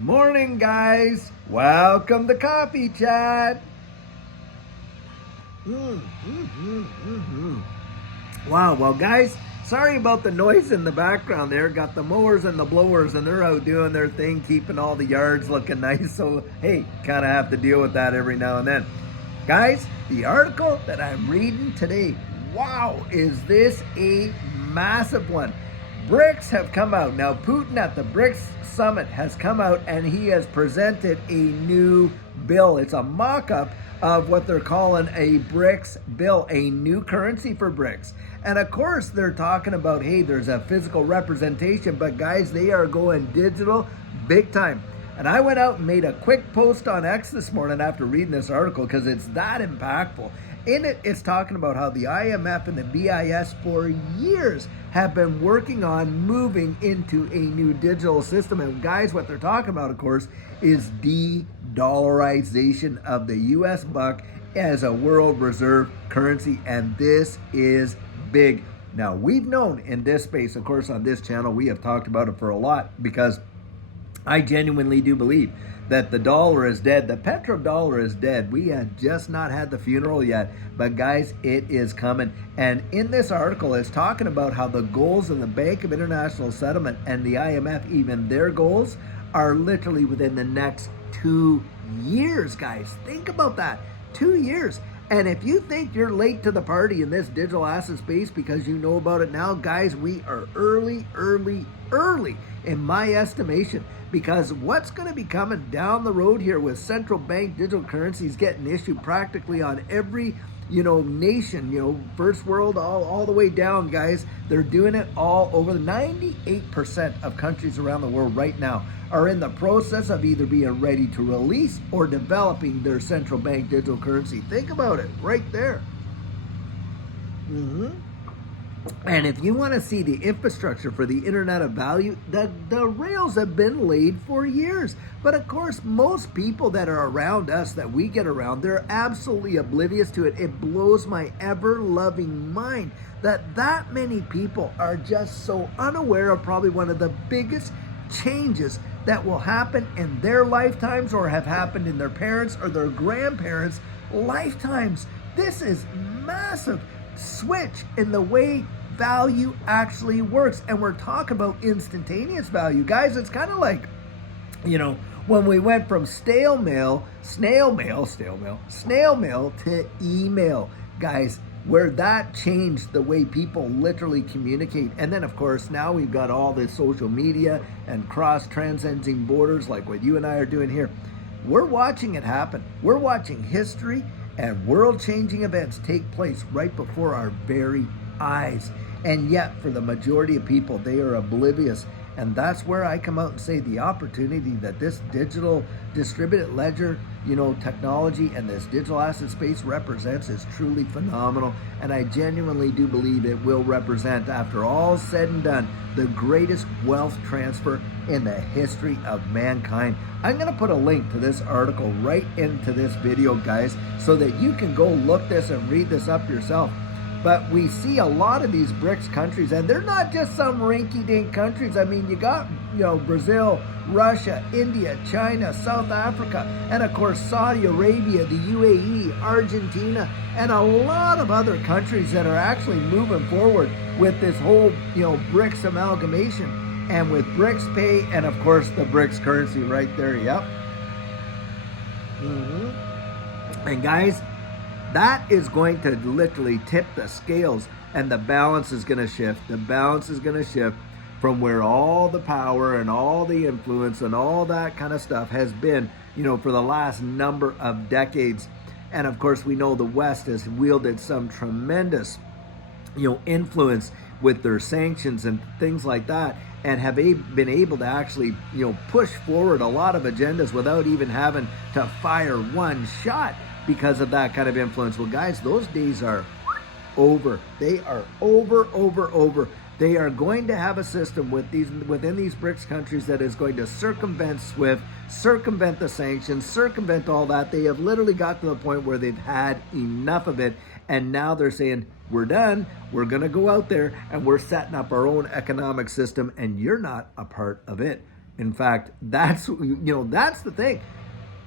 Morning, guys. Welcome to Coffee Chat. Wow, well, guys, sorry about the noise in the background there. Got the mowers and the blowers, and they're out doing their thing, keeping all the yards looking nice. So, hey, kind of have to deal with that every now and then. Guys, the article that I'm reading today, wow, is this a massive one? BRICS have come out. Now, Putin at the BRICS summit has come out and he has presented a new bill. It's a mock-up of what they're calling a BRICS bill, a new currency for BRICS. And of course, they're talking about, hey, there's a physical representation, but guys, they are going digital big time. And I went out and made a quick post on X this morning after reading this article because it's that impactful. In it, it's talking about how the IMF and the BIS for years have been working on moving into a new digital system. And guys, what they're talking about, of course, is de-dollarization of the US buck as a world reserve currency. And this is big. Now, we've known in this space, of course, on this channel, we have talked about it for a lot because I genuinely do believe that the dollar is dead. The petrodollar is dead. We have just not had the funeral yet. But guys, it is coming. And in this article, it's talking about how the goals of the Bank of International Settlement and the IMF, even their goals, are literally within the next 2 years, guys. Think about that. 2 years. And if you think you're late to the party in this digital asset space because you know about it now, guys, we are early in my estimation. Because what's going to be coming down the road here with central bank digital currencies getting issued practically on every, nation, first world, all the way down, guys. They're doing it all over. 98% of countries around the world right now are in the process of either being ready to release or developing their central bank digital currency. Think about it right there. And if you want to see the infrastructure for the Internet of Value, the rails have been laid for years. But of course, most people that are around us, that we get around, they're absolutely oblivious to it. It blows my ever-loving mind that many people are just so unaware of probably one of the biggest changes that will happen in their lifetimes or have happened in their parents' or their grandparents' lifetimes. This is massive switch in the way value actually works. And we're talking about instantaneous value. Guys, it's kind of like, when we went from snail mail to email, guys, where that changed the way people literally communicate. And then, of course, now we've got all this social media and cross-transcending borders like what you and I are doing here. We're watching it happen. We're watching history and world-changing events take place right before our very eyes. And yet, for the majority of people, they are oblivious. And that's where I come out and say the opportunity that this digital distributed ledger, technology and this digital asset space represents is truly phenomenal. And I genuinely do believe it will represent, after all said and done, the greatest wealth transfer in the history of mankind. I'm going to put a link to this article right into this video, guys, so that you can go look this and read this up yourself. But we see a lot of these BRICS countries, and they're not just some rinky-dink countries. I mean, you got, Brazil, Russia, India, China, South Africa, and of course, Saudi Arabia, the UAE, Argentina, and a lot of other countries that are actually moving forward with this whole, BRICS amalgamation. And with BRICS Pay, and of course, the BRICS currency right there, yep. And guys, that is going to literally tip the scales, and the balance is going to shift. The balance is going to shift from where all the power and all the influence and all that kind of stuff has been, for the last number of decades. And of course, we know the West has wielded some tremendous, influence with their sanctions and things like that, and have been able to actually, push forward a lot of agendas without even having to fire one shot because of that kind of influence. Well, guys, those days are over. They are over. They are going to have a system within these BRICS countries that is going to circumvent SWIFT, circumvent the sanctions, circumvent all that. They have literally got to the point where they've had enough of it, and now they're saying, we're done. We're going to go out there and we're setting up our own economic system, and you're not a part of it. In fact, that's that's the thing.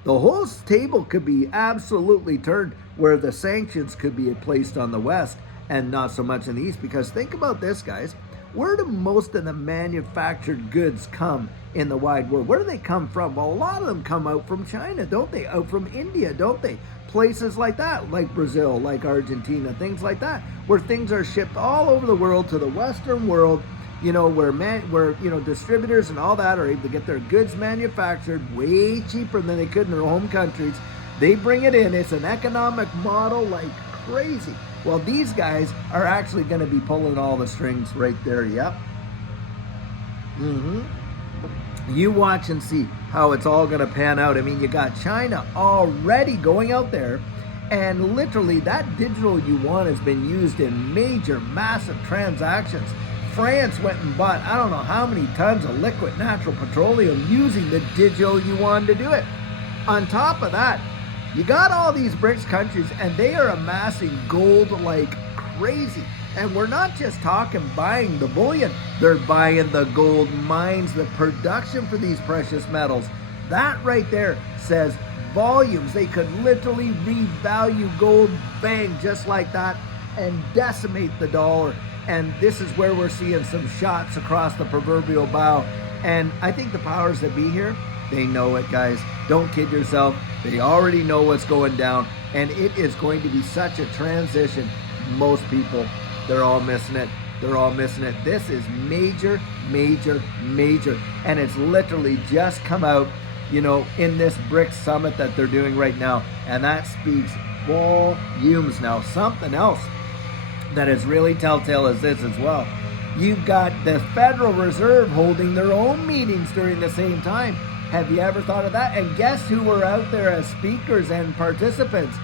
The whole table could be absolutely turned where the sanctions could be placed on the West and not so much in the East. Because think about this, guys. Where do most of the manufactured goods come in the wide world? Where do they come from? Well, a lot of them come out from China, don't they? Out from India, don't they? Places like that, like Brazil, like Argentina, things like that, where things are shipped all over the world to the Western world, where distributors and all that are able to get their goods manufactured way cheaper than they could in their home countries. They bring it in. It's an economic model like crazy. Well, these guys are actually going to be pulling all the strings right there. Yep. You watch and see how it's all going to pan out. I mean, you got China already going out there, and literally that digital yuan has been used in major, massive transactions. France went and bought I don't know how many tons of liquid natural petroleum using the digital yuan to do it. On top of that, you got all these BRICS countries, and they are amassing gold like crazy. And we're not just talking buying the bullion. They're buying the gold mines, the production for these precious metals. That right there says volumes. They could literally revalue gold, bang, just like that, and decimate the dollar. And this is where we're seeing some shots across the proverbial bow. And I think the powers that be here, they know it, guys. Don't kid yourself. They already know what's going down. And it is going to be such a transition. Most people, they're all missing it. They're all missing it. This is major, major, major. And it's literally just come out, in this BRICS summit that they're doing right now. And that speaks volumes. Now, something else that is really telltale is this as well. You've got the Federal Reserve holding their own meetings during the same time. Have you ever thought of that? And guess who were out there as speakers and participants?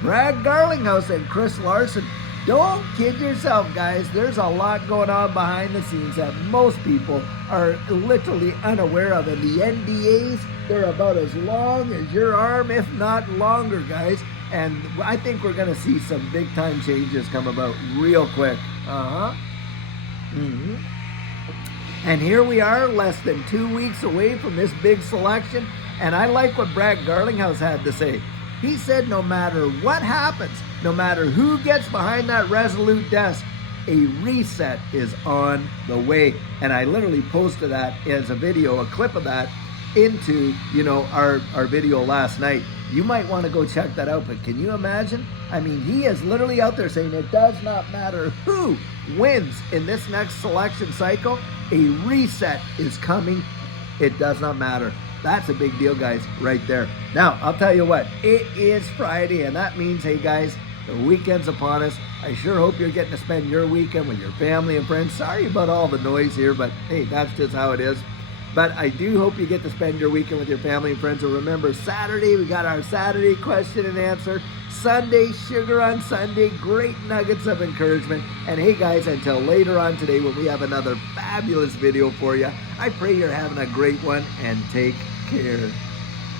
Brad Garlinghouse and Chris Larson. Don't kid yourself, guys. There's a lot going on behind the scenes that most people are literally unaware of. And the NDAs, they're about as long as your arm, if not longer, guys. And I think we're going to see some big time changes come about real quick. And here we are, less than 2 weeks away from this big selection. And I like what Brad Garlinghouse had to say. He said no matter what happens, no matter who gets behind that Resolute desk, a reset is on the way. And I literally posted that as a video, a clip of that, into our video last night. You might want to go check that out, but can you imagine? I mean, he is literally out there saying it does not matter who wins in this next selection cycle, a reset is coming. It does not matter. That's a big deal, guys, right there. Now, I'll tell you what, it is Friday, and that means, hey, guys, the weekend's upon us. I sure hope you're getting to spend your weekend with your family and friends. Sorry about all the noise here, but hey, that's just how it is. But I do hope you get to spend your weekend with your family and friends. And remember, Saturday, we got our Saturday question and answer. Sunday, Sugar on Sunday, great nuggets of encouragement. And hey, guys, until later on today when we have another fabulous video for you, I pray you're having a great one and take care.